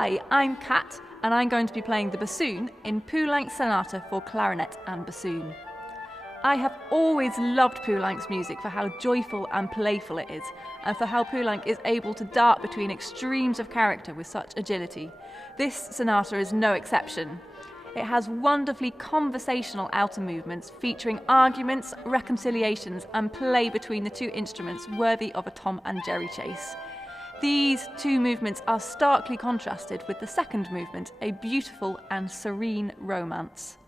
Hi, I'm Cat, and I'm going to be playing the bassoon in Poulenc's Sonata for clarinet and bassoon. I have always loved Poulenc's music for how joyful and playful it is, and for how Poulenc is able to dart between extremes of character with such agility. This sonata is no exception. It has wonderfully conversational outer movements featuring arguments, reconciliations, and play between the two instruments worthy of a Tom and Jerry chase. These two movements are starkly contrasted with the second movement, a beautiful and serene romance.